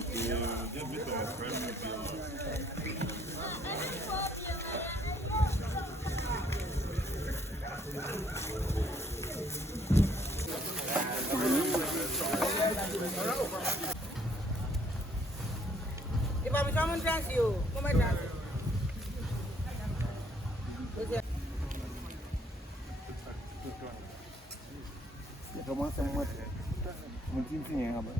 If I'm coming to you, come and dance. Comment ça moi mon team fini hein ba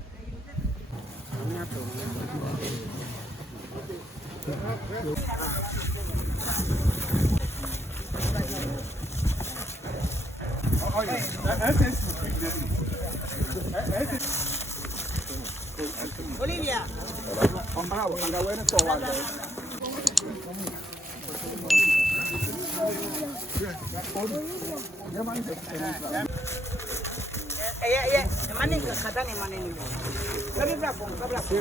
Olivia. Anga wewe to wa Yeah, money katani money. Kami berapa? Berapa?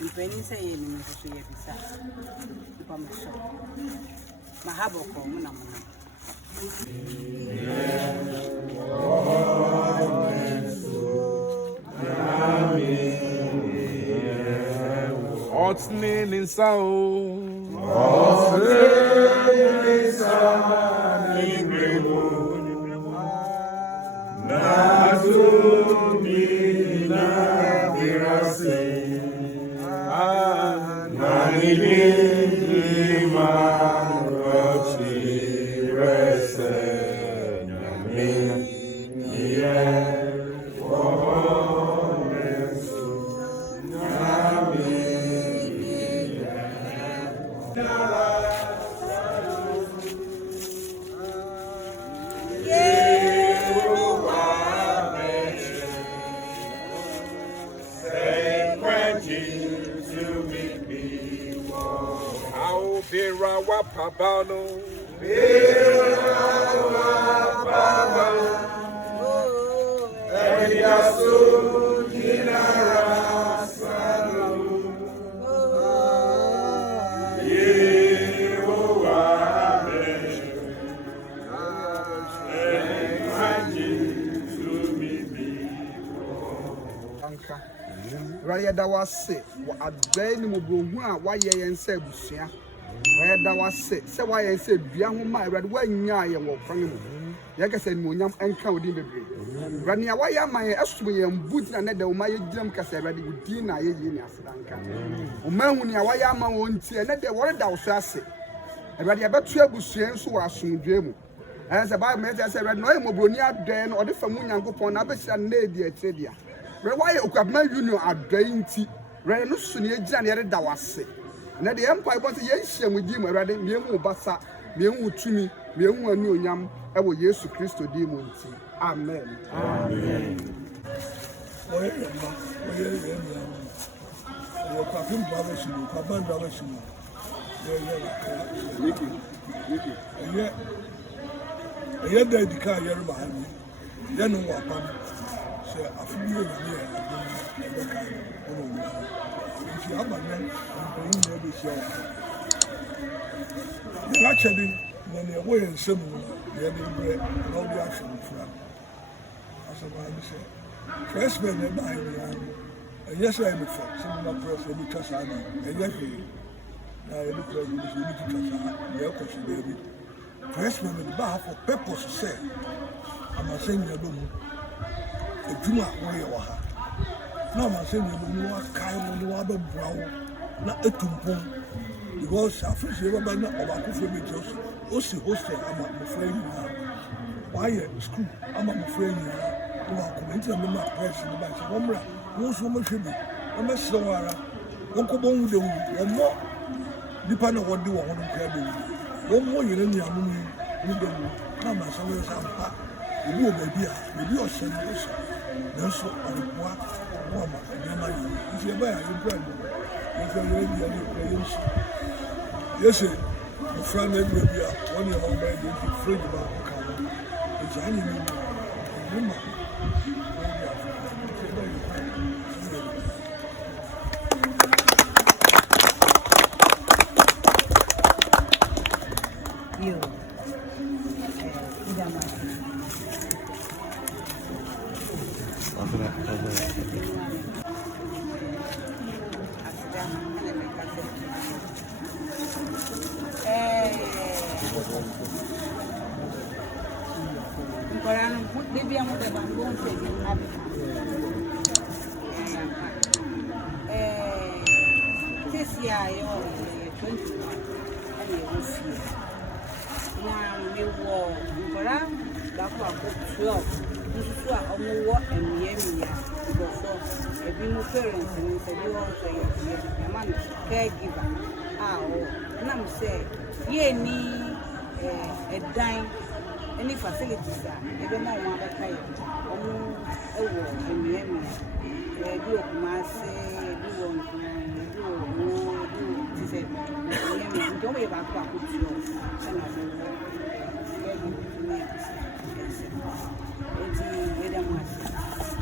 Mpeni sayi ni mshuye bisa. Kwa msho. Mahabo kwa muna. Otni ninsao. Pabano, Raya da wase wa adai ni mo brohu a wa ye yen se busua raya da wase se wa yen se dua ho ma awrade wa nya ye wo kwan mu ye ka se ni onyam enka odin bebre rani a wa ya man ye asum ye mbut na da o ma ye giram ka se awrade odin na ye ye ni asedanka o ma hu ni a wa ya man won tie na de wo da wo so ase awrade ya betu abusua nso wa asomdwe mu se ba me se awrade no ye mo broni adai no o de famu nyankopon na abesira na edi etedia why Okwabma Union adwainti re no suni agina ne reda wase na de empire bo se ye hia mudi mu awrade me hu basa me hu tumi me hu ani onyam e wo Yesu Kristo di mu nti amen amen oye ma oye ma o kwafim baba shinu kwaban baba shinu ye da dika yer ma hani ye no wa pam se afuye ni e be ka o no if you have a man you know be sure actually when you go in some you be bread no be action from asaba ni se first man e buy you and yes I be for some more press we trust am and yes na you look like you need to trust am you question baby first man the bar for purpose say ma sɛ nyɛ bɛ mu adwuma wɔyɛ wɔ ha na ma sɛ nyɛ bɛ mu wakae mo ne wabɛboa wo na ɛtumpɔn because afirisi bɛba na ɔbaako fɛ bi gyɛ so osi hostel ama mmɔfra nyinaa wayɛ school ama mmɔfra nyinaa na wakɔmɔ nti na mema press no ba sɛ wɔmmra wɔn nso wɔmɛhwɛ bi wɔmɛsrɛ wɔ ara wɔnkɔbɔ wu de wu wɔmmɔ nipa na wɔde wɔn ho no nkira de wu wɔmmɔ yɛrɛ nuanom yi de wu na ma sɛ wɔyɛ sɛ ampa ebi wɔ baabi a ebi ɔhyɛ no ɔhyɛ nanso ɔrepoa wɔn ama nneɛma yɛ nti ɛbɛyɛ a yɛmpira no yɛfɛ yɛrɛ bi yɛde yɛ nsu yɛsɛ ɔfra no adura bi a wɔne ɛhɔ bɛyɛ de nti fridge baako ka ho nti anye no mu ma wɔde afɔ nti ɛbɛyɛ you. Baby, I'm going to this year, 20. Now, we war, that's what 12. This is what I will and Yemia before a beam of parents and said, you also a man, caregiver. And I'm saying, ye need a dime. Any facilities are even more one that kind of and Yemia. Do Massey, don't worry about what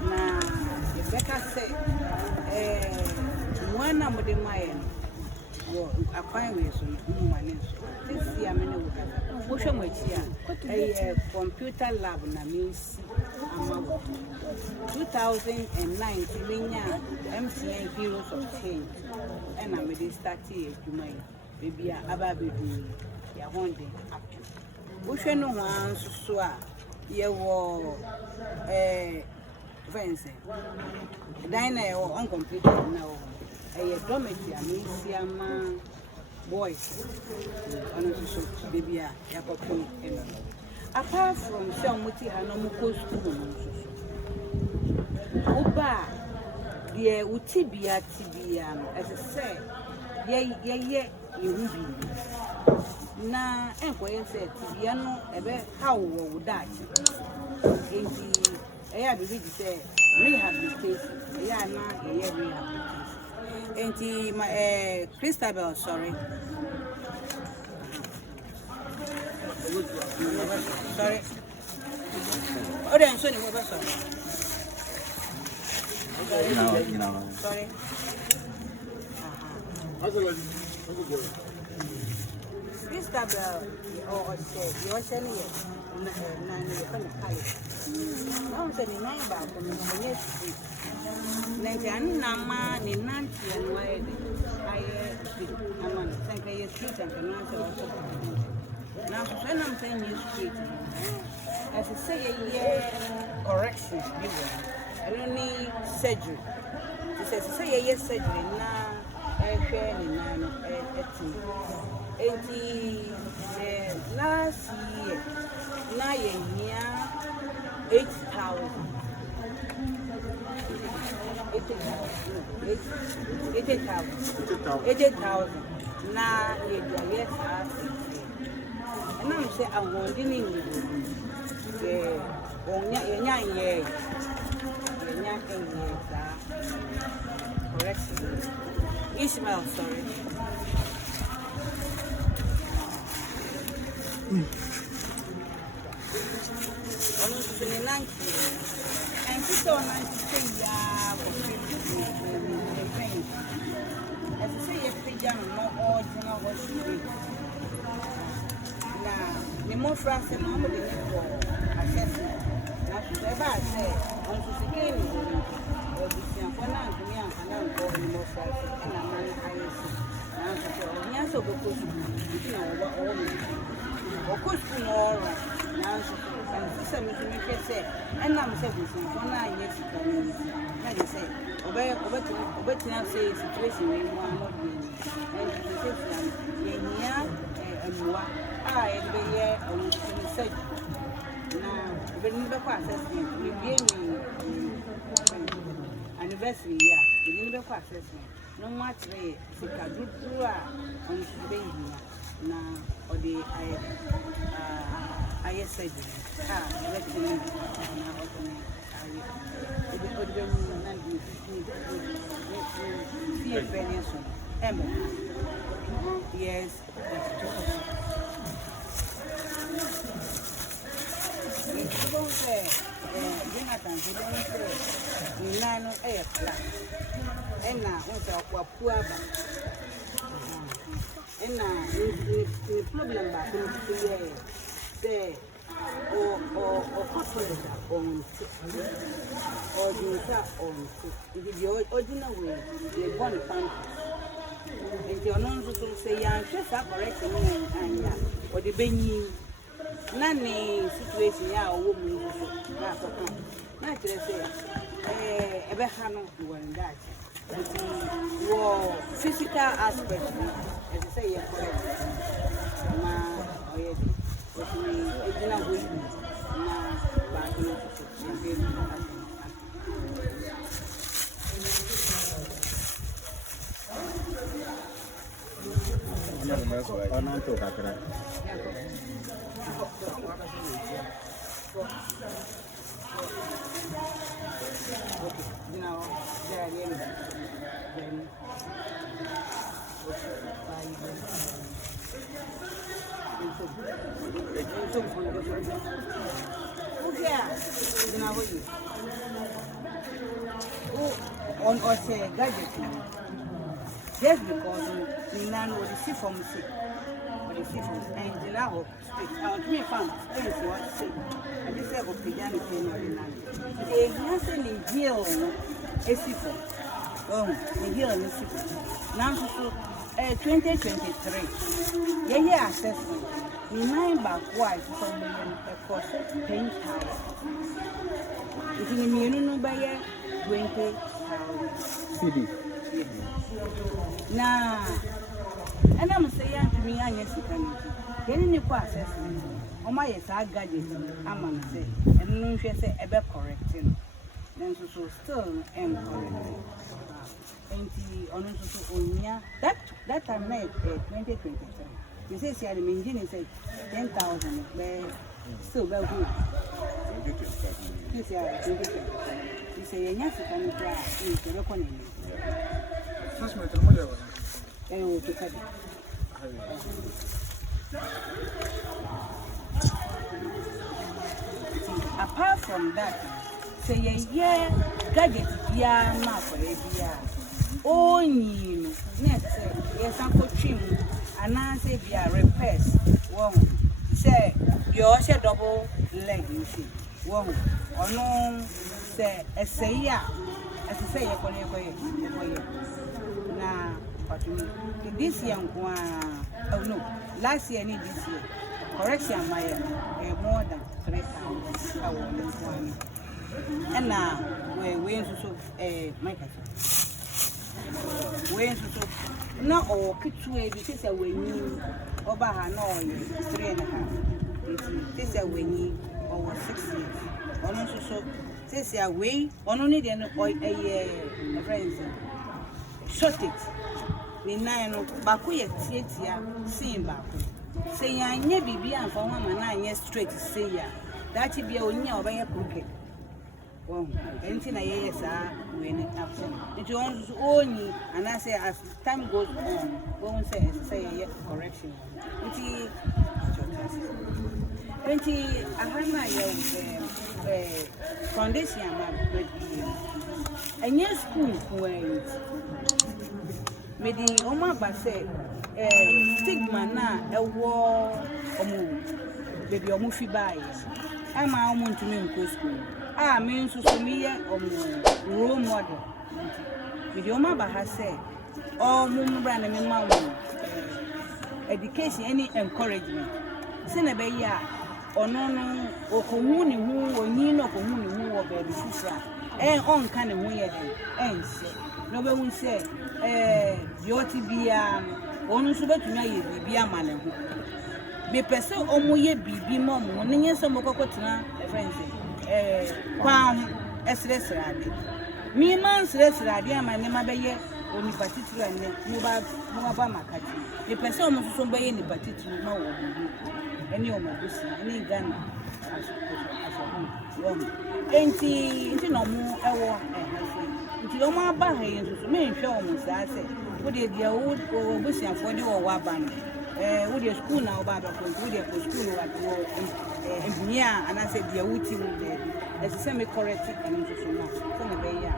now, Rebecca said, one number the mine a fine way so this year, a computer lab na means 2009 MTN Heroes of Change and I'm a started to my baby Ababy ya Honda up. Which no one so ye were Vincent Diner or uncompleted now. A dormitory, I mean, boys on a baby, apart from some muti hanomuko school. Oba, dear Utibia Tibian, as I say, ye, you will be. Na, and for you said, Tibiano, a bit how would that? In the air, the say, rehabilitation, yeah, now, a year rehabilitation. And my Christabel, sorry. Sorry. Oh, then, sorry, sorry. Sorry. Christabel, or said, you're saying yes. I'm saying, nine back on the yes. Then, Nama, the Nancy and Wade, I'm on the same street and the Nancy also. Now, when I'm saying you street, as I say, a year correction, I don't need surgery. It says, say a year surgery now, I feel in 18. Last year, now you're 8,000. 80,000. Now you're yes, and I'm saying, I'm wondering correction. Ishmael, sorry. And she's so nice to say, as I say, if they don't know original what she did. Now, the more France and normal than for assessment. Now, she's ever said, on to the game, or the Siamphona, to me, and I'm going more France, and I'm going to IAC. Now, she said, yes, of course, you know what all of course, tomorrow. Now, she and sister me to make say and I'm say this one na yes na dey say obetina say situation we mo amodi and the say ye nia emwa e be ye on say na be ni be kwa assessment we be me anniversary ya we ni be kwa assessment no matter sika duduru a on be yi na o dey I said let me na open yes Jonathan Nano air class and now Puaba and now the problem back say or on or on the original way they born found and your non to say young just correct and or the benny nanny situation ya woman na say ebe hano when that physical aspect as I say you correct ma oyedi ejina go na ba no on or say gadget just because we now the see from sick or the see from and now street me found things what say and this is what piano thing or the they have in jail a see from the jail is now so 2023 yeah assessment remember why for million cost 10,000 if you mean no buy 20,000 CD na and I'm saying to me and yes getting the assessment o my yes gadget am say and no say e be correcting then so still correct and on so onya that time 2023 you say see the engine say 10,000 still very good you say yes can try to reckon assessment mo dey apart from that say yeah gadget bia ma for bia onyi no next yes anko trim ana say bia repairs wo say your say double leg you see wo ono say esaya as say you koye na this year oh no last year ni this year correction my more than 3,000 and now we so my we so na o kitu e bi say we ni oba ha na o 3.5 this we ni o 6 years ono so say we ono ni dey no friends short it ni nine no bako ye tietia sin bako say anya bibia amfa ho ma na anya straight say ya that bia onya obeye crooked wow enti na ye sa we ni after it only and I say as time goes on won't say ye correction enti ahana ye foundation ma anya school point medi oma ba say stigma na ewo omo baby omo fi bae ama omo ntumi nko school me nso so mi ye omo role model medi oma ba ha say omo mbra na me ma education any encouragement se na be ya ono no okohu ne hu onyi no okohu ne hu wo baby fufra on kan ne hu ye den ense no be hu se yoti bia ono so betumi aye bibia ma ne ho me pese omo ye bibi mom no nye so mokokotena friends kwa esresrade mi man sresrade ama ne mabeye oni particular ne mo ba makati me pese omo so be ye ni particular ma wo bibi eni omo gosi eni Ghana enti no mu ewo nti o ma ba ha yen so me nhwe omo saa se wo de dia wo gosi afode wo wa ban wo de school na wo ba ba ko wo de ko school wa to engineer and I said dia wuti wo de as say me correct and so na so na be ya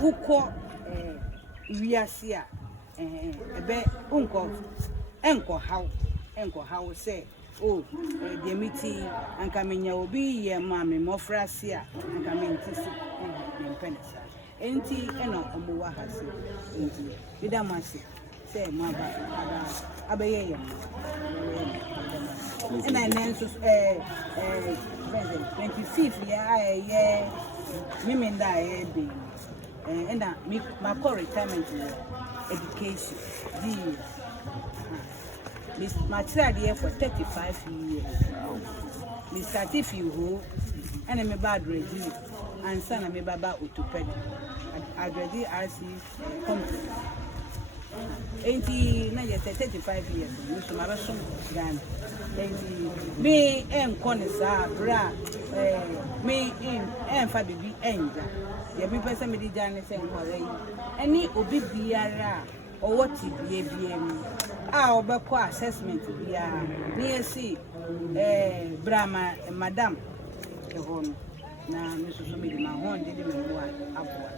wo ko wiase a ebe enko how say oh the meeting anka menya obi ye ma me mofrase a anka me ntisi pensa enti eno omo wa hase enti bidamase say mo aba abeye ye and I so 25th year me da be and my core retirement education my child here for 35 years. Me started few and me bad ready and son me baba orthopedic. I graduated RC company. 35 years. Me so my son Ghana. Me konisa bra me fa bibi enja. Ye bi person me di jane say nkore yi. Any obi biara or what obeko assessment bia na yesi brahma madam ehon na mesusu me di ma hon de me wo aboa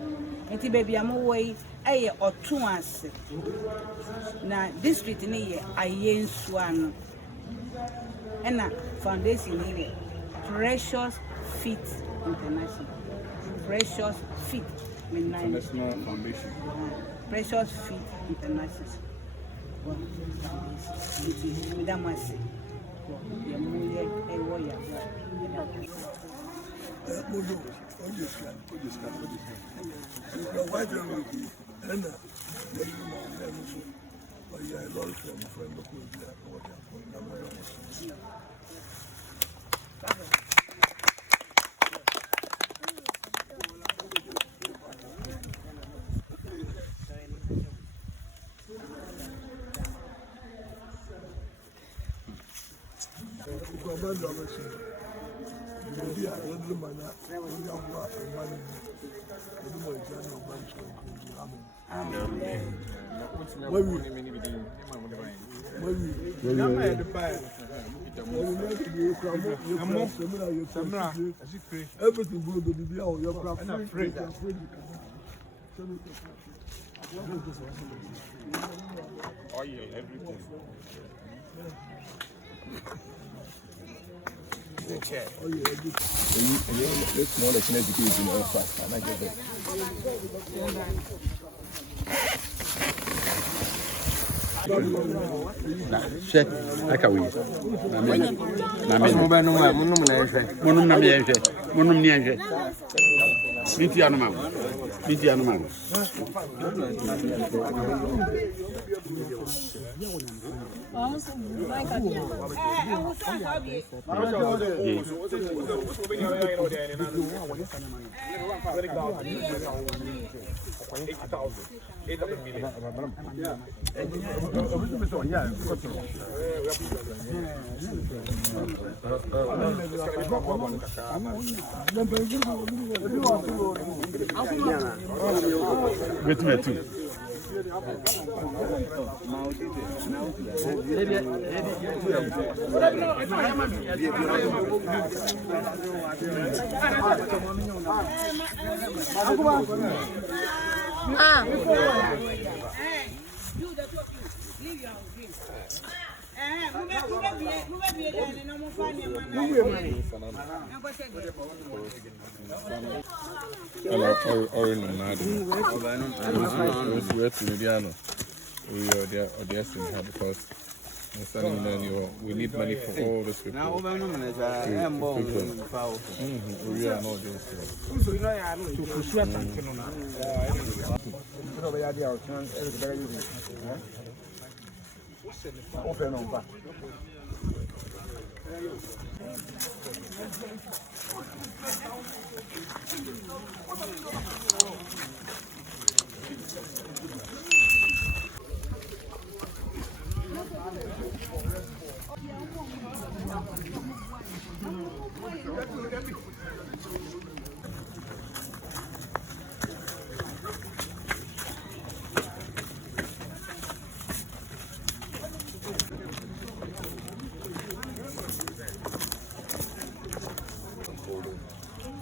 enti baby am wo yi eye otun ase na district ni ye ayensu ano ena foundation ni ye Precious Fit International Foundation Precious Fit International Madam Masi, your mother, a warrior. Everything will be all your free. Oil, everything. Oh, yeah, It's more like an education or fast. I get it. Check. Aka we. Na me. Mo ba no ma, munum na ehwe. Munum na me ehwe. Munum ni ehwe. Biti anu ma. Biti anu ma. Wait. We need money for all these people. Now, over no minutes, I am born with foul. We are not doing so.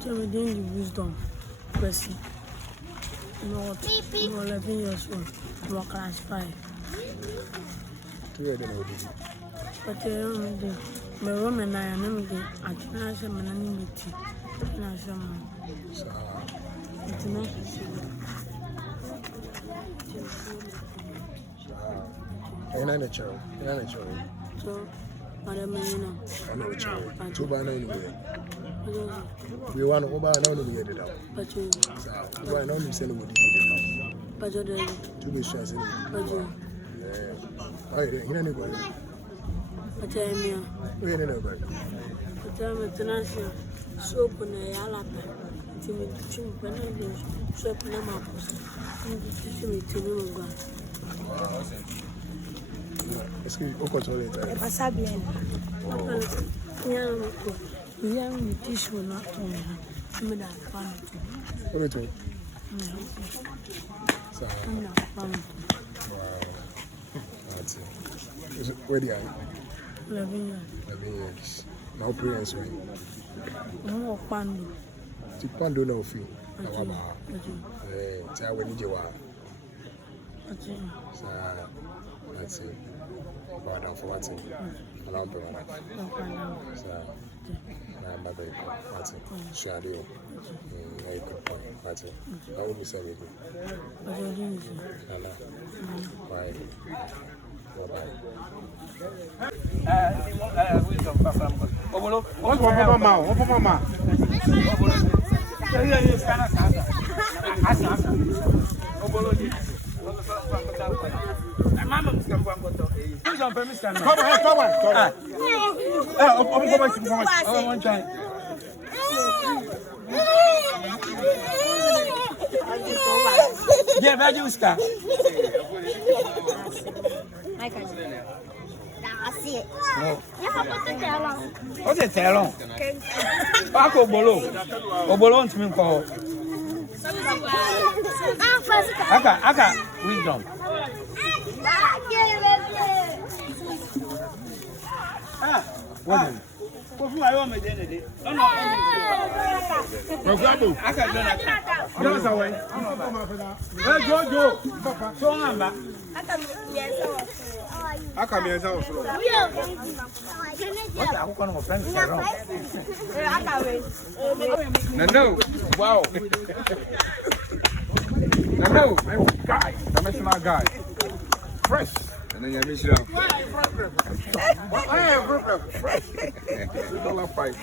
So we're doing the wisdom question. You know what? You're 11 years old. You're class 5. But you don't do. My room and I are not doing. I can't say my name with you. I say man. It's not. I'm not a child. So, what am I know? I'm not a child. Two by nine. But We want to go by now to get it out. you, Why not you send what you but you do. to be sure. But you, I didn't anybody. but I'm here. We didn't know about it. But I'm a tenacious soap on a yalapa. Timmy, Tim, Penalty, soap, no more. Timmy, Timmy, Excuse me, what was it? Pasabian. Young tissue not on her. I'm not fun. What is it? I'm not fun. That's it. Where do you 11 years. 11 years. Now, parents, right? No, Pando. To Pando no fee. But I will need you. That's it. But I'm for what's it. And I'm doing that. I'm not very good. That's it. Shall do. Very good point. That's it. I will be saying it. but you're doing it. Bye. Bye. Wisdom, Papa. Obolo, What's Papa Ma? What Papa Ma? Obolo, Mama, yeah, where you start? What's it, Talon? Paco Bolo. Obolo wants me to call. Aka, wisdom. What is it? What do I want me to do? No. Aka, don't away. Jojo. So number. Aka me esa osoro. What are you going to friend? No. Wow. No, my guy. Dimensional guy. Fresh. And then you have Michelle. I am fresh. $1.05.